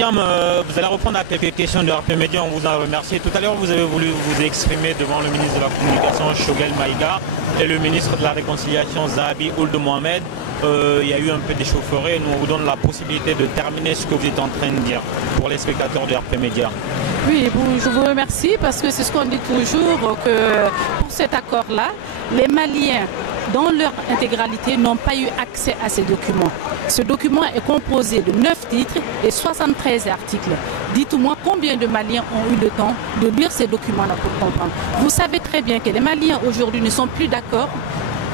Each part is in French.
Thiam, vous allez répondre à quelques questions de RP Média, on vous a remercié. Tout à l'heure, vous avez voulu vous exprimer devant le ministre de la Communication, Choguel Maïga, et le ministre de la Réconciliation, Zahabi Ould Mohamed. Il y a eu un peu d'échauffourée. Nous vous donnons la possibilité de terminer ce que vous êtes en train de dire pour les spectateurs de RP Média. Oui, je vous remercie parce que c'est ce qu'on dit toujours, que pour cet accord-là, les Maliens, dans leur intégralité, n'ont pas eu accès à ces documents. Ce document est composé de 9 titres et 73 articles. Dites-moi combien de Maliens ont eu le temps de lire ces documents-là pour comprendre. Vous savez très bien que les Maliens aujourd'hui ne sont plus d'accord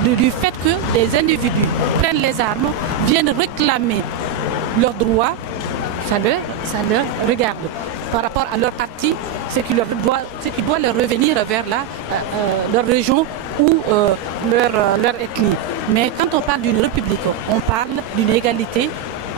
du fait que les individus prennent les armes, viennent réclamer leurs droits, ça leur regarde. Par rapport à leur parti, ce qui doit leur revenir vers leur région ou leur ethnie. Mais quand on parle d'une république, on parle d'une égalité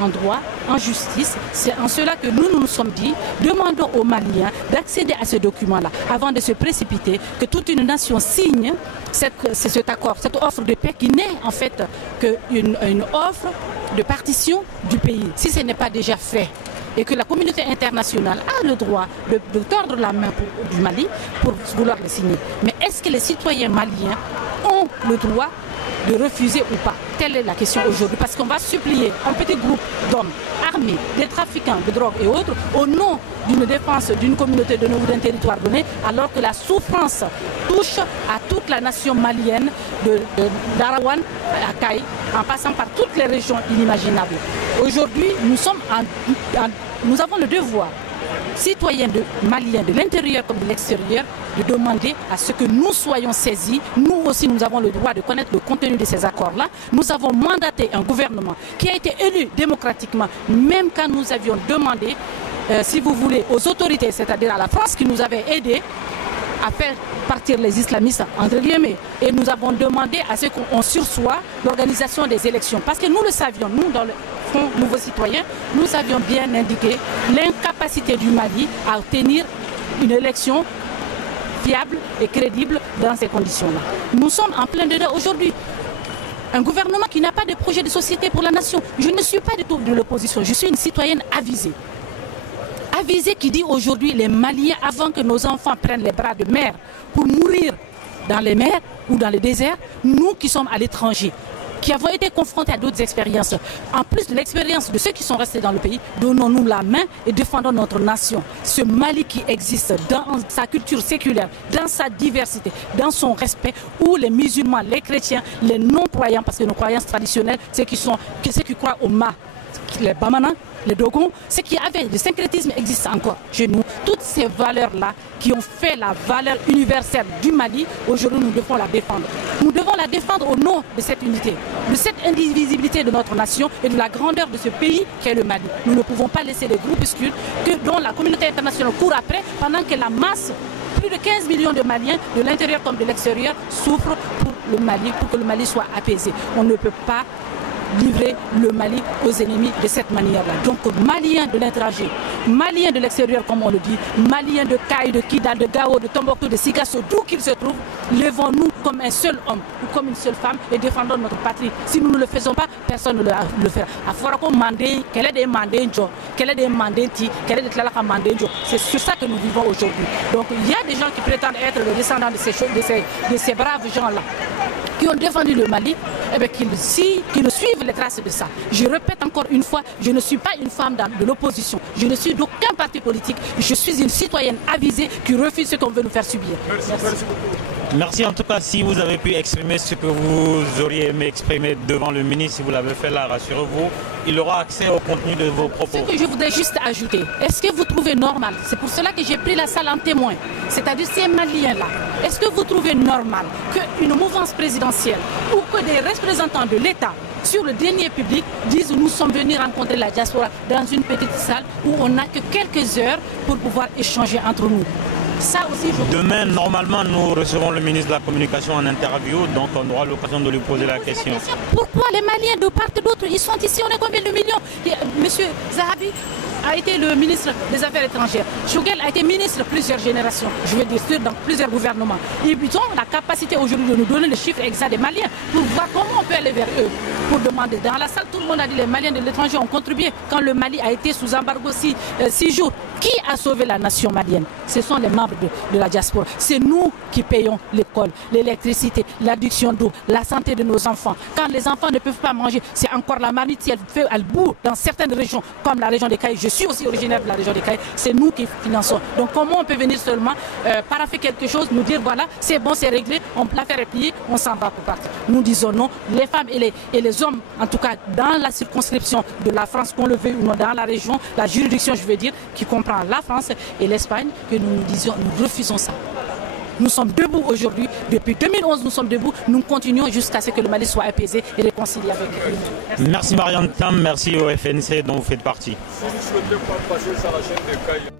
en droit, en justice. C'est en cela que nous nous sommes dit, demandons aux Maliens d'accéder à ce document-là avant de se précipiter, que toute une nation signe cet accord, cette offre de paix qui n'est en fait qu'une offre de partition du pays, si ce n'est pas déjà fait. Et que la communauté internationale a le droit de tordre la main du Mali pour vouloir le signer. Mais est-ce que les citoyens maliens ont le droit de refuser ou pas? Telle est la question aujourd'hui. Parce qu'on va supplier un petit groupe d'hommes armés, des trafiquants de drogue et autres, au nom d'une défense d'une communauté données ou d'un territoire donné, alors que la souffrance touche à toute la nation malienne, d'Arawan à Kaï, en passant par toutes les régions inimaginables. Aujourd'hui, nous avons le devoir, citoyens maliens de l'intérieur comme de l'extérieur, de demander à ce que nous soyons saisis. Nous aussi, nous avons le droit de connaître le contenu de ces accords-là. Nous avons mandaté un gouvernement qui a été élu démocratiquement, même quand nous avions demandé, si vous voulez, aux autorités, c'est-à-dire à la France qui nous avait aidés à faire partir les islamistes, entre guillemets. Et nous avons demandé à ce qu'on sursoit l'organisation des élections. Parce que nous le savions, nous, dans le Front Nouveaux Citoyens, nous avions bien indiqué l'incapacité du Mali à tenir une élection fiable et crédible dans ces conditions-là. Nous sommes en plein dedans aujourd'hui. Un gouvernement qui n'a pas de projet de société pour la nation. Je ne suis pas du tout de l'opposition, je suis une citoyenne avisée. Avisée qui dit aujourd'hui les Maliens, avant que nos enfants prennent les bras de mer pour mourir dans les mers ou dans les déserts, nous qui sommes à l'étranger, qui avons été confrontés à d'autres expériences, en plus de l'expérience de ceux qui sont restés dans le pays, donnons-nous la main et défendons notre nation. Ce Mali qui existe dans sa culture séculaire, dans sa diversité, dans son respect, où les musulmans, les chrétiens, les non-croyants, parce que nos croyances traditionnelles, ceux qui croient au Ma, les Bamana, les Dogons, ce qui avait le syncrétisme existe encore chez nous. Toutes ces valeurs-là qui ont fait la valeur universelle du Mali, aujourd'hui nous devons la défendre. Nous devons la défendre au nom de cette unité, de cette indivisibilité de notre nation et de la grandeur de ce pays qu'est le Mali. Nous ne pouvons pas laisser des groupuscules dont la communauté internationale court après pendant que la masse, plus de 15 millions de Maliens, de l'intérieur comme de l'extérieur, souffrent pour le Mali, pour que le Mali soit apaisé. On ne peut pas livrer le Mali aux ennemis de cette manière-là. Donc, Maliens de l'étranger, Maliens de l'extérieur, comme on le dit, Maliens de Kaï, de Kidal, de Gao, de Tombouctou, de Sigasso, d'où qu'ils se trouvent, levons-nous comme un seul homme ou comme une seule femme et défendons notre patrie. Si nous ne le faisons pas, personne ne le fera. C'est sur ça que nous vivons aujourd'hui. Donc, il y a des gens qui prétendent être les descendants de ces braves gens-là, qui ont défendu le Mali, eh bien, qu'ils suivent les traces de ça. Je répète encore une fois, je ne suis pas une femme de l'opposition. Je ne suis d'aucun parti politique. Je suis une citoyenne avisée qui refuse ce qu'on veut nous faire subir. Merci beaucoup. Merci en tout cas si vous avez pu exprimer ce que vous auriez aimé exprimer devant le ministre. Si vous l'avez fait là, rassurez-vous, il aura accès au contenu de vos propos. Ce que je voudrais juste ajouter, est-ce que vous trouvez normal, c'est pour cela que j'ai pris la salle en témoin, c'est-à-dire ces Maliens-là, est-ce que vous trouvez normal qu'une mouvance présidentielle ou que des représentants de l'État sur le dernier public disent nous sommes venus rencontrer la diaspora dans une petite salle où on n'a que quelques heures pour pouvoir échanger entre nous? Ça aussi, demain, normalement, nous recevons le ministre de la Communication en interview, donc on aura l'occasion de lui poser la question. Pourquoi les Maliens de part et d'autre, ils sont ici, on est combien de millions? Monsieur Zahabi a été le ministre des Affaires étrangères. Choguel a été ministre plusieurs générations, je veux dire, dans plusieurs gouvernements. Ils ont la capacité aujourd'hui de nous donner le chiffre exact des Maliens pour voir comment on peut aller vers eux pour demander. Dans la salle, tout le monde a dit les Maliens de l'étranger ont contribué quand le Mali a été sous embargo 6 jours. Qui a sauvé la nation malienne? Ce sont les membres de la diaspora. C'est nous qui payons l'école, l'électricité, l'adduction d'eau, la santé de nos enfants. Quand les enfants ne peuvent pas manger, c'est encore la marmite si elle bout dans certaines régions, comme la région des Cailles. Je suis aussi originaire de la région des Cailles. C'est nous qui finançons. Donc comment on peut venir seulement paraffer quelque chose, nous dire voilà, c'est bon, c'est réglé, l'affaire est pliée, on s'en va pour partir. Nous disons non. Les femmes et les hommes, en tout cas dans la circonscription de la France, qu'on le veuille ou non, dans la région, la juridiction, je veux dire, qui comprend la France et l'Espagne, que nous disions, nous refusons ça. Nous sommes debout aujourd'hui. Depuis 2011, nous sommes debout. Nous continuons jusqu'à ce que le Mali soit apaisé et réconcilié avec nous. Merci Marianne Tam, merci au FNC dont vous faites partie. Si vous souhaitez pas passer sur la chaîne de Caille.